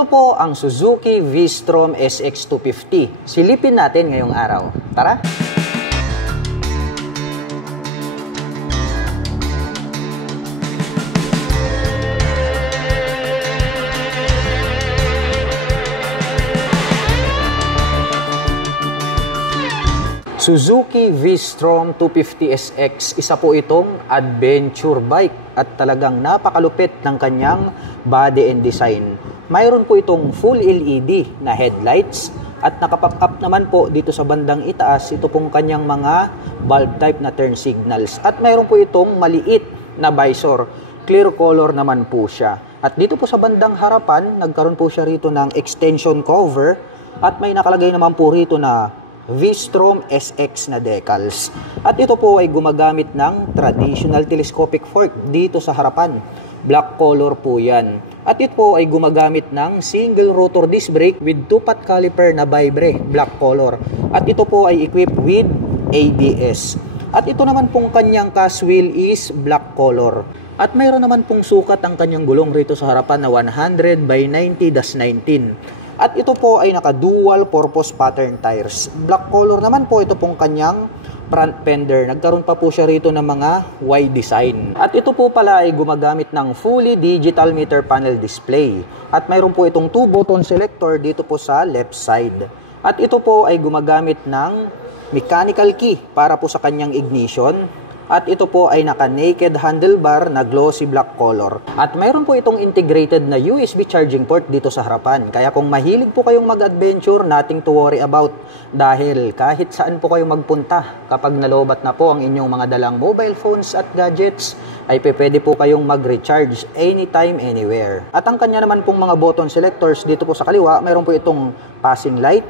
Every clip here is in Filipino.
Ito po ang Suzuki V-Strom SX250. Silipin natin ngayong araw. Tara! Suzuki V-Strom 250SX, isa po itong adventure bike at talagang napakalupit ng kanyang body and design. Mayroon po itong full LED na headlights at nakapop up naman po dito sa bandang itaas ito pong kanyang mga bulb type na turn signals. At mayroon po itong maliit na visor, clear color naman po siya. At dito po sa bandang harapan, nagkaroon po siya rito ng extension cover at may nakalagay naman po rito na V-Strom SX na decals. At ito po ay gumagamit ng traditional telescopic fork dito sa harapan. Black color po yan. At ito po ay gumagamit ng single rotor disc brake with 2-pot caliper na vibre, black color. At ito po ay equipped with ABS. At ito naman pong kanyang cast wheel is black color. At mayroon naman pong sukat ang kanyang gulong rito sa harapan na 100 by 90-19. At ito po ay naka-dual purpose pattern tires. Black color naman po ito pong kanyang front fender. Nagkaroon pa po siya rito ng mga Y design. At ito po pala ay gumagamit ng fully digital meter panel display. At mayroon po itong 2-button selector dito po sa left side. At ito po ay gumagamit ng mechanical key para po sa kanyang ignition. At ito po ay naka-naked handlebar na glossy black color. At mayroon po itong integrated na USB charging port dito sa harapan. Kaya kung mahilig po kayong mag-adventure, nothing to worry about. Dahil kahit saan po kayo magpunta, kapag nalobat na po ang inyong mga dalang mobile phones at gadgets, ay pwede po kayong mag-recharge anytime, anywhere. At ang kanya naman pong mga button selectors dito po sa kaliwa, mayroon po itong passing light,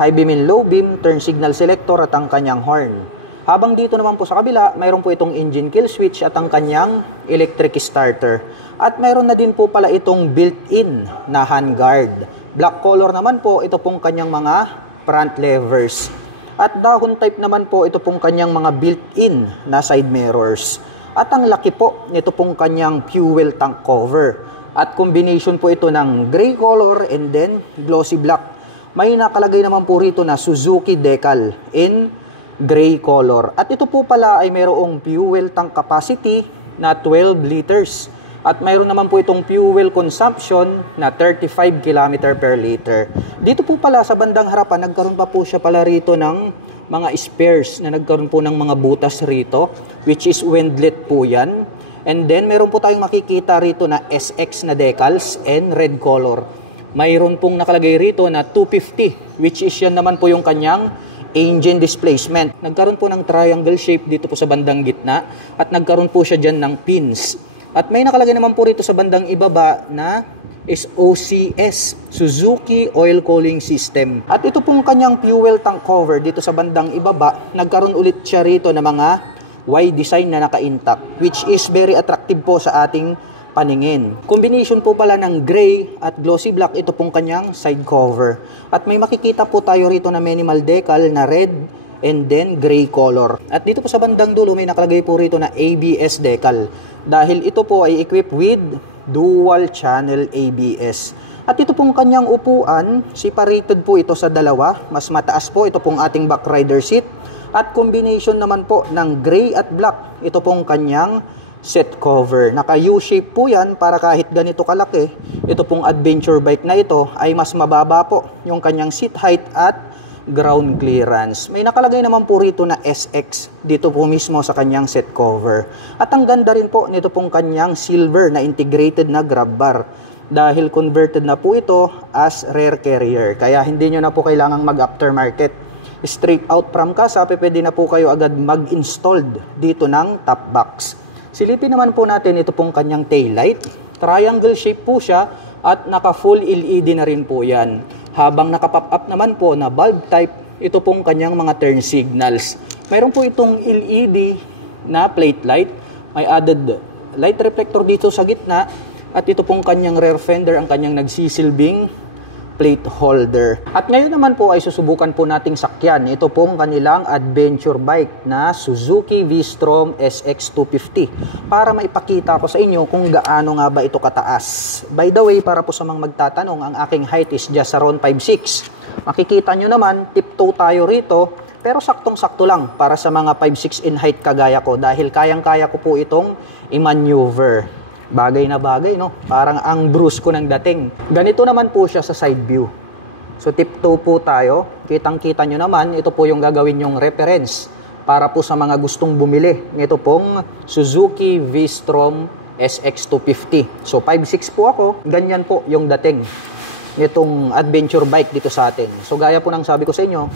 high beam and low beam, turn signal selector at ang kanyang horn. Habang dito naman po sa kabila, mayroon po itong engine kill switch at ang kanyang electric starter. At mayroon na din po pala itong built-in na handguard. Black color naman po ito pong kanyang mga front levers. At dahon type naman po ito pong kanyang mga built-in na side mirrors. At ang laki po nito pong kanyang fuel tank cover. At combination po ito ng gray color and then glossy black. May nakalagay naman po rito na Suzuki decal in gray color. At ito po pala ay mayroong fuel tank capacity na 12 liters. At mayroon naman po itong fuel consumption na 35 km per liter. Dito po pala sa bandang harapan, nagkaroon pa po siya pala rito ng mga spares na nagkaroon po ng mga butas rito, which is windlet po yan. And then meron po tayong makikita rito na SX na decals and red color. Mayroon pong nakalagay rito na 250, which is yan naman po yung kanyang engine displacement. Nagkaroon po ng triangle shape dito po sa bandang gitna at nagkaroon po siya dyan ng pins. At may nakalagay naman po rito sa bandang ibaba na SOCS, Suzuki Oil Cooling System. At ito pong kanyang fuel tank cover dito sa bandang ibaba, nagkaroon ulit siya rito ng mga Y design na naka-intact, which is very attractive po sa ating paningin. Combination po pala ng gray at glossy black ito pong kanyang side cover. At may makikita po tayo rito na minimal decal na red and then gray color. At dito po sa bandang dulo may nakalagay po rito na ABS decal. Dahil ito po ay equipped with dual channel ABS. At ito pong kanyang upuan, separated po ito sa dalawa. Mas mataas po ito pong ating back rider seat. At combination naman po ng gray at black ito pong kanyang set cover. Naka U-shape po yan para kahit ganito kalaki, ito pong adventure bike na ito ay mas mababa po yung kanyang seat height at ground clearance. May nakalagay naman po rito na SX dito po mismo sa kanyang set cover. At ang ganda rin po nito pong kanyang silver na integrated na grab bar. Dahil converted na po ito as rear carrier. Kaya hindi nyo na po kailangang mag-aftermarket. Straight out from casa, pwede na po kayo agad mag-installed dito ng top box. Silipin naman po natin ito pong kanyang taillight. Triangle shape po siya at naka full LED na rin po yan. Habang naka-pop up naman po na bulb type, ito pong kanyang mga turn signals. Mayroon po itong LED na plate light. May added light reflector dito sa gitna. At ito pong kanyang rear fender, ang kanyang nagsisilbing plate holder. At ngayon naman po ay susubukan po nating sakyan. Ito pong kanilang adventure bike na Suzuki V-Strom SX250 para maipakita ko sa inyo kung gaano nga ba ito kataas. By the way, para po sa mga magtatanong, ang aking height is just around 5'6". Makikita nyo naman, tiptoe tayo rito, pero saktong-sakto lang para sa mga 5'6" in height kagaya ko dahil kayang-kaya ko po itong i-maneuver. Bagay na bagay, no? Parang ang bruise ko ng dating. Ganito naman po siya sa side view. So, tiptoe po tayo. Kitang-kita nyo naman, ito po yung gagawin yung reference para po sa mga gustong bumili. Ito pong Suzuki V-Strom SX250. So, 5'6" po ako. Ganyan po yung dating nitong adventure bike dito sa atin. So, gaya po ng sabi ko sa inyo,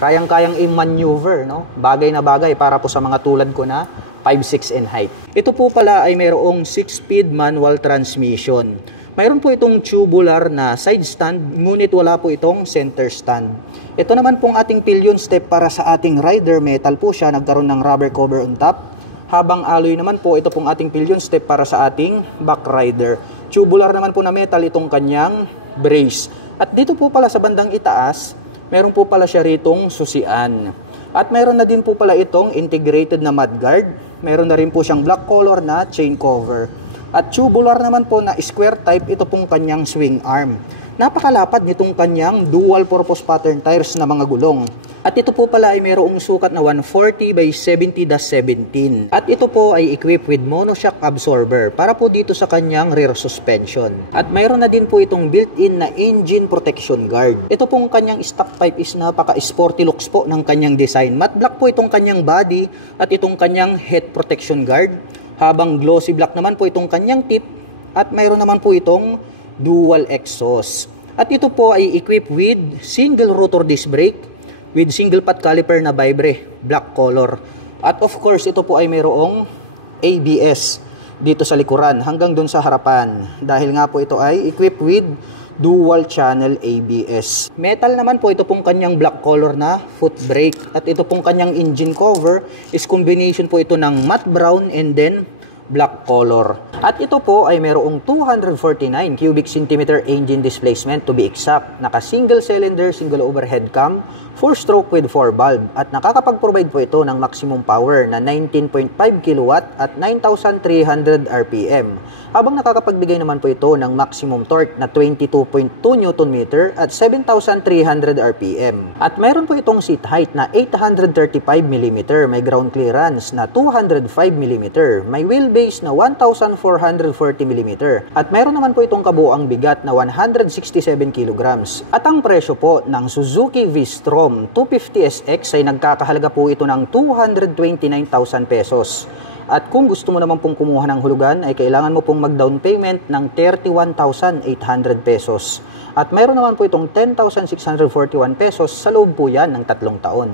kayang-kayang i-maneuver, no? Bagay na bagay para po sa mga tulad ko na 5'6" in height. Ito po pala ay mayroong 6-speed manual transmission. Mayroon po itong tubular na side stand, ngunit wala po itong center stand. Ito naman pong ating pillion step para sa ating rider, metal po siya, nagkaroon ng rubber cover on top. Habang alloy naman po, ito pong ating pillion step para sa ating back rider. Tubular naman po na metal itong kanyang brace. At dito po pala sa bandang itaas, meron po pala siya ritong susian. At meron na din po pala itong integrated na mudguard. Meron na rin po siyang black color na chain cover. At tubular naman po na square type, ito pong kanyang swing arm. Napakalapad nitong kanyang dual purpose pattern tires na mga gulong. At ito po pala ay mayroong sukat na 140 by 70-17. At ito po ay equipped with monoshock absorber para po dito sa kanyang rear suspension. At mayroon na din po itong built-in na engine protection guard. Ito pong kanyang stock pipe is napaka-sporty looks po ng kanyang design. Matte black po itong kanyang body at itong kanyang head protection guard. Habang glossy black naman po itong kanyang tip at mayroon naman po itong dual exhaust. At ito po ay equipped with single rotor disc brake with single pot caliper na Vibre, black color. At of course, ito po ay mayroong ABS dito sa likuran hanggang dun sa harapan. Dahil nga po ito ay equipped with dual channel ABS. Metal naman po ito pong kanyang black color na foot brake. At ito pong kanyang engine cover is combination po ito ng matte brown and then black color. At ito po ay mayroong 249 cubic centimeter engine displacement to be exact. Naka single cylinder, single overhead cam, 4-stroke with 4 valve at nakakapag-provide po ito ng maximum power na 19.5 kW at 9,300 RPM. Habang nakakapagbigay naman po ito ng maximum torque na 22.2 Nm at 7,300 RPM. At mayroon po itong seat height na 835 mm, may ground clearance na 205 mm, may wheelbase na 1,440 mm at mayroon naman po itong kabuuang bigat na 167 kg. At ang presyo po ng Suzuki V-Strom 250SX ay nagkakahalaga po ito ng 229,000 pesos. At kung gusto mo naman pong kumuha ng hulugan ay kailangan mo pong mag-down payment ng 31,800 pesos. At mayroon naman po itong 10,641 pesos sa loob po yan ng 3 taon.